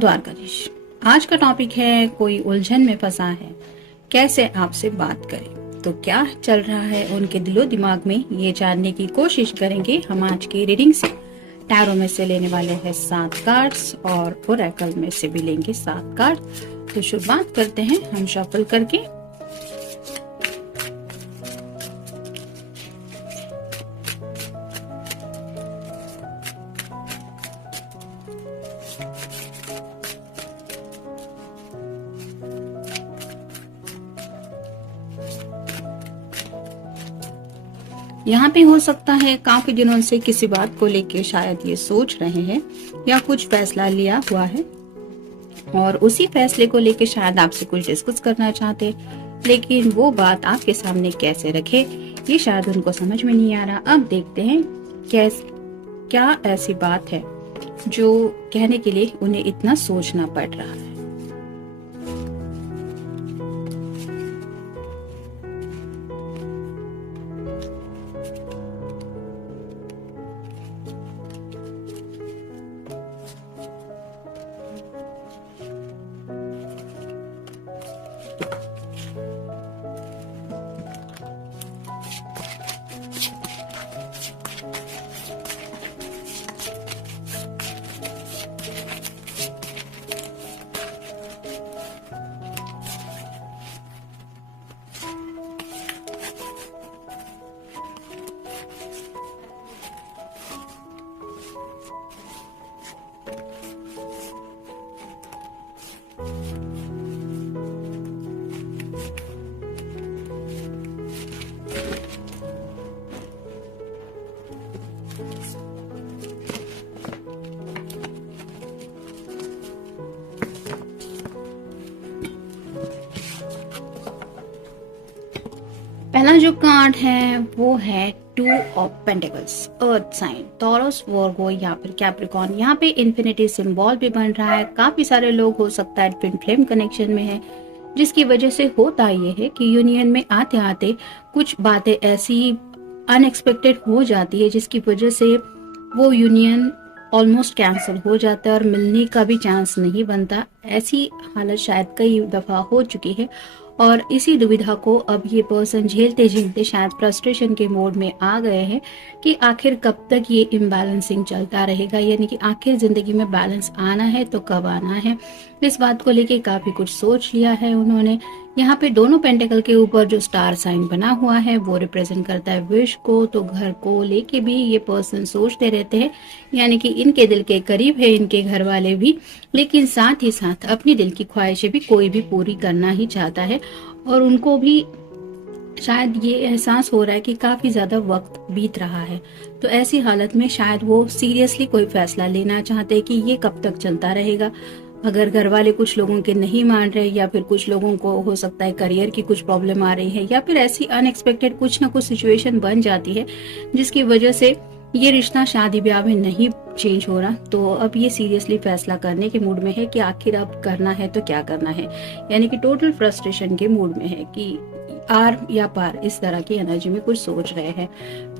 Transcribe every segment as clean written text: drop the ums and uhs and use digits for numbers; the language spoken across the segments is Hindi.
द्वारकाधीश। आज का टॉपिक है कोई उलझन में फंसा है, कैसे आपसे बात करें। तो क्या चल रहा है उनके दिलो दिमाग में, ये जानने की कोशिश करेंगे हम आज की रीडिंग से। टैरो में से लेने वाले हैं 7 कार्ड्स और ओरेकल में से भी लेंगे 7 कार्ड। तो शुरुआत करते हैं हम शफल करके। यहाँ पे हो सकता है काफी दिनों से किसी बात को लेके शायद ये सोच रहे हैं या कुछ फैसला लिया हुआ है और उसी फैसले को लेके शायद आपसे कुछ डिस्कस करना चाहते, लेकिन वो बात आपके सामने कैसे रखे ये शायद उनको समझ में नहीं आ रहा। अब देखते हैं क्या ऐसी बात है जो कहने के लिए उन्हें इतना सोचना पड़ रहा है। पहला जो कार्ड है वो है 2 of pentacles, earth sign, Taurus, Virgo या फिर कैप्रिकॉर्न। यहाँ पे इन्फिनिटी सिंबल भी बन रहा है। काफी सारे लोग हो सकता है ट्विन फ्लेम कनेक्शन में है, जिसकी वजह से होता ये है कि यूनियन में आते आते कुछ बातें ऐसी अनएक्सपेक्टेड हो जाती है जिसकी वजह से वो यूनियन ऑलमोस्ट कैंसिल हो जाता है और मिलने का भी चांस नहीं बनता। ऐसी हालत शायद कई दफा हो चुकी है और इसी दुविधा को अब ये पर्सन झेलते झेलते शायद फ्रस्ट्रेशन के मोड में आ गए हैं कि आखिर कब तक ये इम्बैलेंसिंग चलता रहेगा, यानी कि आखिर जिंदगी में बैलेंस आना है तो कब आना है। इस बात को लेके काफी कुछ सोच लिया है उन्होंने। यहाँ पे दोनों पेंटिकल के ऊपर जो स्टार साइन बना हुआ है वो रिप्रेजेंट करता है विश को, तो घर को लेके भी ये पर्सन सोचते रहते हैं, यानी कि इनके दिल के करीब है इनके घर वाले भी, लेकिन साथ ही साथ अपनी दिल की ख्वाहिशें भी कोई भी पूरी करना ही चाहता है और उनको भी शायद ये एहसास हो रहा है कि काफी ज्यादा वक्त बीत रहा है। तो ऐसी हालत में शायद वो सीरियसली कोई फैसला लेना चाहते हैं कि ये कब तक चलता रहेगा। अगर घर वाले कुछ लोगों के नहीं मान रहे या फिर कुछ लोगों को हो सकता है करियर की कुछ प्रॉब्लम आ रही है या फिर ऐसी अनएक्सपेक्टेड कुछ ना कुछ सिचुएशन बन जाती है जिसकी वजह से ये रिश्ता शादी ब्याह में नहीं चेंज हो रहा, तो अब ये सीरियसली फैसला करने के मूड में है कि आखिर अब करना है तो क्या करना है, यानी कि टोटल फ्रस्ट्रेशन के मूड में है कि आर या पार, इस तरह की एनर्जी में कुछ सोच रहे हैं।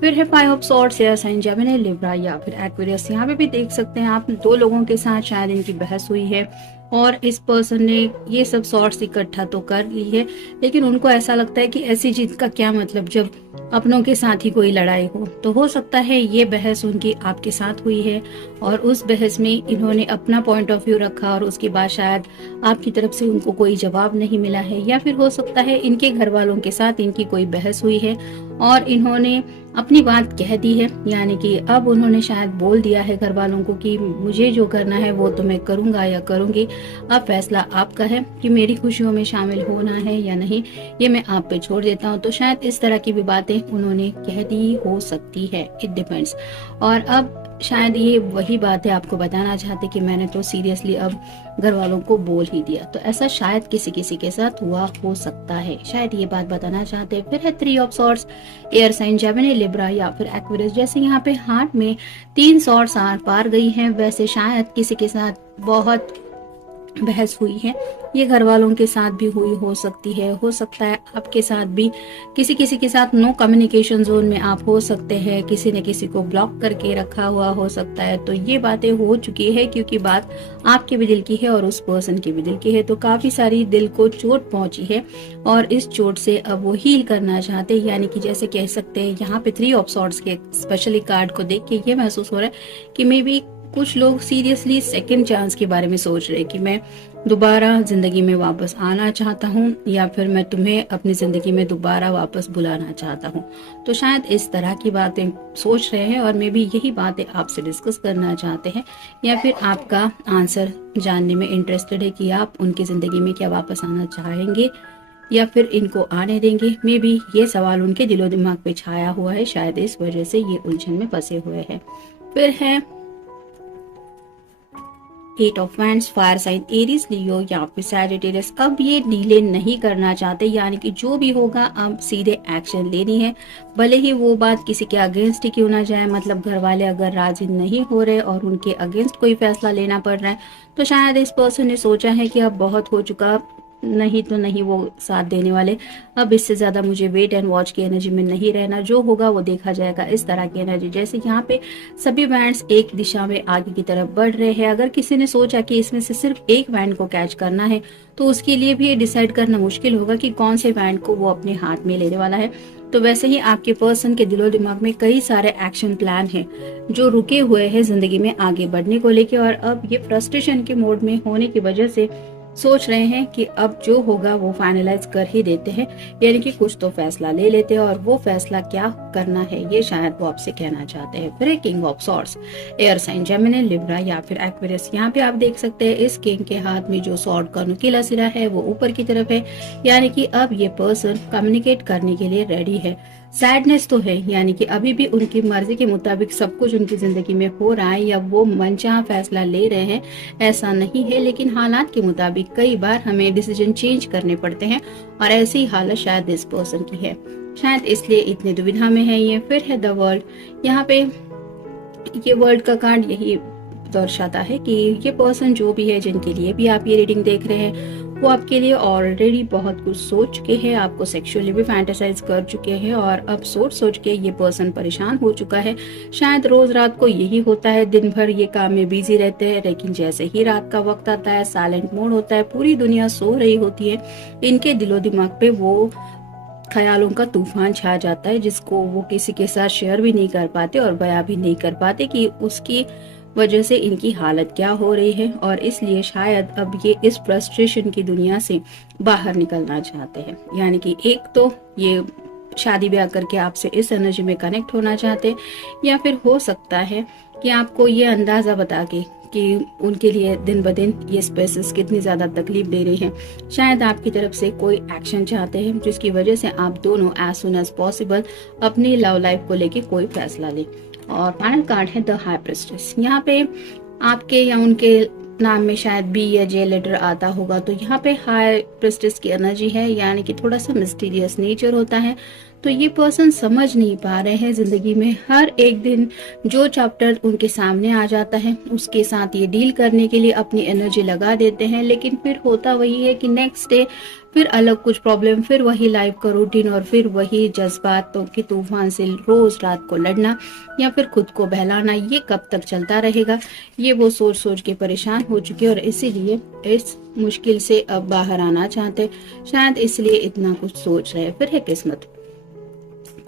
फिर है 5 of swords, air sign Gemini, Libra या फिर एक्वेरियस। यहाँ पे भी देख सकते हैं आप 2 लोगों के साथ शायद इनकी बहस हुई है और इस पर्सन ने ये सब सॉर्ट्स इकट्ठा तो कर ली है, लेकिन उनको ऐसा लगता है कि ऐसी जीत का क्या मतलब जब अपनों के साथ ही कोई लड़ाई हो हो सकता है ये बहस उनकी आपके साथ हुई है और उस बहस में इन्होंने अपना पॉइंट ऑफ व्यू रखा और उसके बाद शायद आपकी तरफ से उनको कोई जवाब नहीं मिला है, या फिर हो सकता है इनके घर वालों के साथ इनकी कोई बहस हुई है और इन्होंने अपनी बात कह दी है, यानी कि अब उन्होंने शायद बोल दिया है घर वालों को कि मुझे जो करना है वो तो मैं करूंगा या करूंगी, अब फैसला आपका है कि मेरी खुशियों में शामिल होना है या नहीं, ये मैं आप पे छोड़ देता हूँ। तो शायद इस तरह की भी बातें उन्होंने कह दी हो सकती है, इट डिपेंड्स। और अब शायद ये वही बात है आपको बताना चाहते कि मैंने तो सीरियसली अब घर वालों को बोल ही दिया, तो ऐसा शायद किसी किसी के साथ हुआ हो सकता है, शायद ये बात बताना चाहते हैं। फिर है 3 of swords, air sign Gemini, Libra या फिर एक्वेरियस। जैसे यहाँ पे हार्ट में 3 सॉर्ड्स आर पार गई हैं, वैसे शायद किसी के साथ बहुत बहस हुई है, ये घर वालों के साथ भी हुई हो सकती है, हो सकता है आपके साथ भी किसी किसी के साथ नो कम्युनिकेशन जोन में आप हो सकते हैं, किसी ने किसी को ब्लॉक करके रखा हुआ हो सकता है। तो ये बातें हो चुकी है, क्योंकि बात आपके भी दिल की है और उस पर्सन के भी दिल की है, तो काफी सारी दिल को चोट पहुंची है और इस चोट से अब वो हील करना चाहते हैं। यानी कि जैसे कह सकते हैं यहाँ पे 3 ऑफ सॉर्ड्स के स्पेशली कार्ड को देख के ये महसूस हो रहा है कि मे बी कुछ लोग सीरियसली सेकंड चांस के बारे में सोच रहे हैं कि मैं दोबारा जिंदगी में वापस आना चाहता हूँ या फिर मैं तुम्हें अपनी जिंदगी में दोबारा वापस बुलाना चाहता हूँ। तो शायद इस तरह की बातें सोच रहे हैं और मे भी यही बातें आपसे डिस्कस करना चाहते हैं, या फिर आपका आंसर जानने में इंटरेस्टेड है कि आप उनकी जिंदगी में क्या वापस आना चाहेंगे या फिर इनको आने देंगे। मे बी ये सवाल उनके दिलो दिमाग पे छाया हुआ है, शायद इस वजह से ये उलझन में फंसे हुए हैं। फिर है 8 of wands, fire sign Aries, Leo या फिर सैजिटेरियस। अब ये डीले नहीं करना चाहते, यानी कि जो भी होगा अब सीधे एक्शन लेनी है, भले ही वो बात किसी के अगेंस्ट ही क्यों ना जाए। मतलब घर वाले अगर राजी नहीं हो रहे और उनके अगेंस्ट कोई फैसला लेना पड़ रहा है, तो शायद इस पर्सन ने सोचा है कि अब बहुत हो चुका, नहीं तो नहीं वो साथ देने वाले, अब इससे ज्यादा मुझे वेट एंड वॉच की एनर्जी में नहीं रहना, जो होगा वो देखा जाएगा, इस तरह की एनर्जी। जैसे यहाँ पे सभी बैंड्स एक दिशा में आगे की तरफ बढ़ रहे हैं। अगर किसी ने सोचा कि इसमें से सिर्फ एक बैंड को कैच करना है, तो उसके लिए भी ये डिसाइड करना मुश्किल होगा कि कौन से बैंड को वो अपने हाथ में लेने वाला है। तो वैसे ही आपके पर्सन के दिलो दिमाग में कई सारे एक्शन प्लान हैं जो रुके हुए हैं जिंदगी में आगे बढ़ने को लेके, और अब ये फ्रस्ट्रेशन के मोड में होने की वजह से सोच रहे हैं कि अब जो होगा वो फाइनलाइज कर ही देते हैं, यानी कि कुछ तो फैसला ले लेते हैं, और वो फैसला क्या करना है ये शायद वो आपसे कहना चाहते हैं। फिर king of swords, air sign Gemini, Libra या फिर एक्वेरियस। यहाँ पे आप देख सकते हैं इस किंग के हाथ में जो सॉर्ड का नुकीला सिरा है वो ऊपर की तरफ है, यानी कि अब ये पर्सन कम्युनिकेट करने के लिए रेडी है। सैडनेस तो है, यानी कि अभी भी उनकी मर्जी के मुताबिक सब कुछ उनकी जिंदगी में हो रहा है या वो मनचाहा फैसला ले रहे हैं, ऐसा नहीं है, लेकिन हालात के मुताबिक कई बार हमें डिसीजन चेंज करने पड़ते हैं और ऐसी हालत शायद इस पर्सन की है, शायद इसलिए इतने दुविधा में है ये। फिर है द वर्ल्ड, यहाँ पे ये वर्ल्ड का कार्ड यही दर्शाता है कि ये पर्सन जो भी है, जिनके लिए भी आप ये रीडिंग देख रहे हैं, वो आपके लिए ऑलरेडी बहुत कुछ सोच चुके हैं, आपको सेक्सुअली भी फैंटेसाइज कर चुके हैं और अब सोच सोच के ये पर्सन परेशान हो चुका है। शायद रोज रात को यही होता है, दिन भर ये काम में बिजी रहते हैं, लेकिन जैसे ही रात का वक्त आता है, साइलेंट मोड होता है, पूरी दुनिया सो रही होती है, इनके दिलो दिमाग पे वो ख्यालों का तूफान छा जाता है, जिसको वो किसी के साथ शेयर भी नहीं कर पाते और बयां भी नहीं कर पाते कि उसकी वजह से इनकी हालत क्या हो रही है, और इसलिए शायद अब ये इस फ्रस्ट्रेशन की दुनिया से बाहर निकलना चाहते हैं। यानी कि एक तो ये शादी ब्याह करके आपसे इस एनर्जी में कनेक्ट होना चाहते हैं, या फिर हो सकता है कि आपको ये अंदाजा बता के कि उनके लिए दिन ब दिन ये स्पेसेस कितनी ज्यादा तकलीफ दे रही हैं, शायद आपकी तरफ से कोई एक्शन चाहते हैं जिसकी वजह से आप दोनों एज सुन एज पॉसिबल अपनी लव लाइफ को लेके कोई फैसला लें। और फाइनल कार्ड है द हाई प्रिस्टेस। यहाँ पे आपके या उनके नाम में शायद बी या जे लेटर आता होगा, तो यहाँ पे हाई प्रिस्टेस की एनर्जी है, यानी कि थोड़ा सा मिस्टीरियस नेचर होता है। तो ये पर्सन समझ नहीं पा रहे हैं जिंदगी में हर एक दिन जो चैप्टर उनके सामने आ जाता है उसके साथ ये डील करने के लिए अपनी एनर्जी लगा देते हैं, लेकिन फिर होता वही है कि नेक्स्ट डे फिर अलग कुछ प्रॉब्लम, फिर वही लाइफ का रूटीन और फिर वही जज्बातों के तूफान से रोज रात को लड़ना या फिर खुद को बहलाना। ये कब तक चलता रहेगा, ये वो सोच सोच के परेशान हो चुके और इसीलिए इस मुश्किल से अब बाहर आना चाहते, शायद इसलिए इतना कुछ सोच रहे। फिर है किस्मत।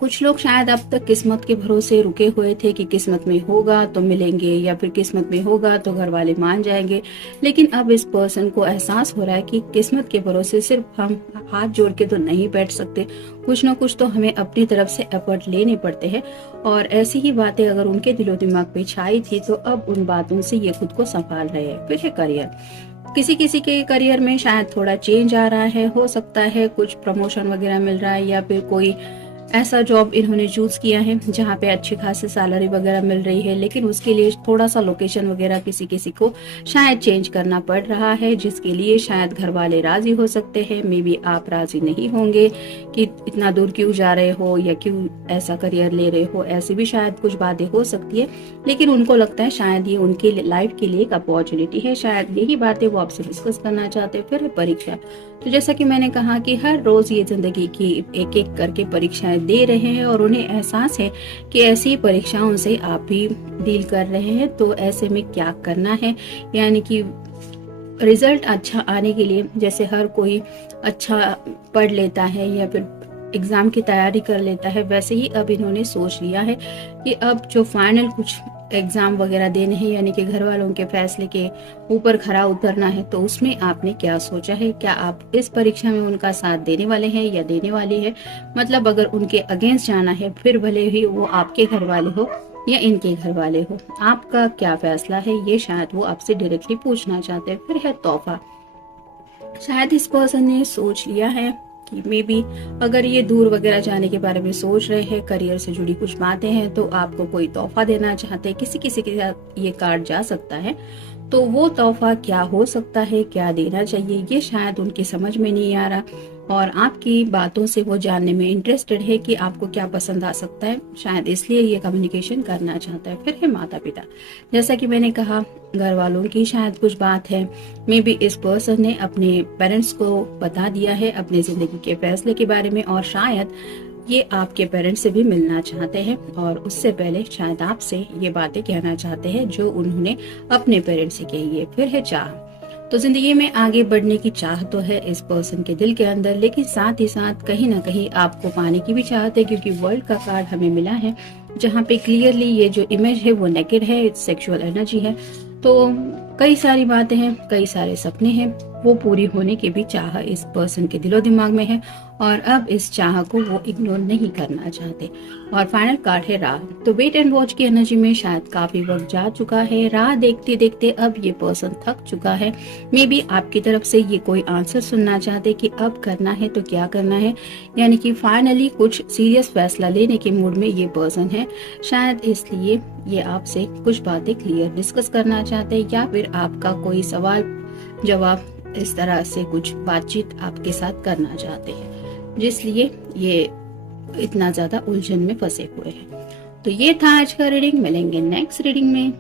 कुछ लोग शायद अब तक किस्मत के भरोसे रुके हुए थे कि किस्मत में होगा तो मिलेंगे या फिर किस्मत में होगा तो घर वाले मान जाएंगे, लेकिन अब इस पर्सन को एहसास हो रहा है कि किस्मत के भरोसे सिर्फ हम हाथ जोड़ के तो नहीं बैठ सकते, कुछ ना कुछ तो हमें अपनी तरफ से एफर्ट लेने पड़ते हैं। और ऐसी ही बातें अगर उनके दिलो दिमाग पे छाई थी तो अब उन बातों से ये खुद को संभाल रहे हैं। फिर है करियर। किसी किसी के करियर में शायद थोड़ा चेंज आ रहा है, हो सकता है कुछ प्रमोशन वगैरह मिल रहा है या फिर कोई ऐसा जॉब इन्होंने चूज किया है जहाँ पे अच्छी खासी सैलरी वगैरह मिल रही है, लेकिन उसके लिए थोड़ा सा लोकेशन वगैरह किसी किसी को शायद चेंज करना पड़ रहा है, जिसके लिए शायद घर वाले राजी हो सकते हैं, मे बी आप राजी नहीं होंगे कि इतना दूर क्यों जा रहे हो या क्यों ऐसा करियर ले रहे हो, ऐसी भी शायद कुछ बातें हो सकती है। लेकिन उनको लगता है शायद ये उनके लाइफ के लिए एक अपॉर्चुनिटी है, शायद यही बातें वो आपसे डिस्कस करना चाहते हैं। फिर है परीक्षा। तो जैसा कि मैंने कहा कि हर रोज ये जिंदगी की एक एक करके परीक्षाएं दे रहे हैं और उन्हें एहसास है कि ऐसी परीक्षाओं से आप भी डील कर रहे हैं, तो ऐसे में क्या करना है, यानी कि रिजल्ट अच्छा आने के लिए जैसे हर कोई अच्छा पढ़ लेता है या फिर एग्जाम की तैयारी कर लेता है, वैसे ही अब इन्होंने सोच लिया है कि अब जो फाइनल कुछ एग्जाम वगैरह देने हैं, यानी कि घर वालों के फैसले के ऊपर खरा उतरना है, तो उसमें आपने क्या सोचा है? क्या आप इस परीक्षा में उनका साथ देने वाले हैं या देने वाली है? मतलब अगर उनके अगेंस्ट जाना है, फिर भले ही वो आपके घर वाले हो या इनके घर वाले हो, आपका क्या फैसला है? ये शायद वो आपसे डायरेक्टली पूछना चाहते हैं। फिर है तोहफा। शायद इस पर्सन ने सोच लिया है कि मे बी अगर ये दूर वगैरह जाने के बारे में सोच रहे हैं, करियर से जुड़ी कुछ बातें हैं, तो आपको कोई तोहफा देना चाहते हैं। किसी किसी के साथ ये कार्ड जा सकता है, तो वो तोहफा क्या हो सकता है, क्या देना चाहिए, ये शायद उनकी समझ में नहीं आ रहा और आपकी बातों से वो जानने में इंटरेस्टेड है कि आपको क्या पसंद आ सकता है, शायद इसलिए ये कम्युनिकेशन करना चाहता है। फिर है माता पिता। जैसा कि मैंने कहा, घर वालों की शायद कुछ बात है, मे बी इस पर्सन ने अपने पेरेंट्स को बता दिया है अपने जिंदगी के फैसले के बारे में और शायद ये आपके पेरेंट्स से भी मिलना चाहते हैं और उससे पहले शायद आपसे ये बातें कहना चाहते हैं जो उन्होंने अपने पेरेंट्स से कही है। फिर है चाह। तो जिंदगी में आगे बढ़ने की चाह तो है इस पर्सन के दिल के अंदर, लेकिन साथ ही साथ कहीं ना कहीं आपको पाने की भी चाहते हैं, क्योंकि वर्ल्ड का कार्ड हमें मिला है जहाँ पे क्लियरली ये जो इमेज है वो नेकेड है, सेक्सुअल एनर्जी है। तो कई सारी बातें हैं, कई सारे सपने हैं, वो पूरी होने की भी चाह इस पर्सन के दिलो दिमाग में है और अब इस चाह को वो इग्नोर नहीं करना चाहते। और फाइनल कार्ड है राह। तो वेट एंड वॉच की एनर्जी में शायद काफी वक्त जा चुका है, राह देखते देखते अब ये पर्सन थक चुका है। मे बी आपकी तरफ से ये कोई आंसर सुनना चाहते कि अब करना है तो क्या करना है, यानी कि फाइनली कुछ सीरियस फैसला लेने के मूड में ये पर्सन है। शायद इसलिए ये आपसे कुछ बातें क्लियर डिस्कस करना चाहते हैं या फिर आपका कोई सवाल जवाब इस तरह से कुछ बातचीत आपके साथ करना चाहते हैं, जिसलिए ये इतना ज्यादा उलझन में फंसे हुए हैं। तो ये था आज का रीडिंग। मिलेंगे नेक्स्ट रीडिंग में।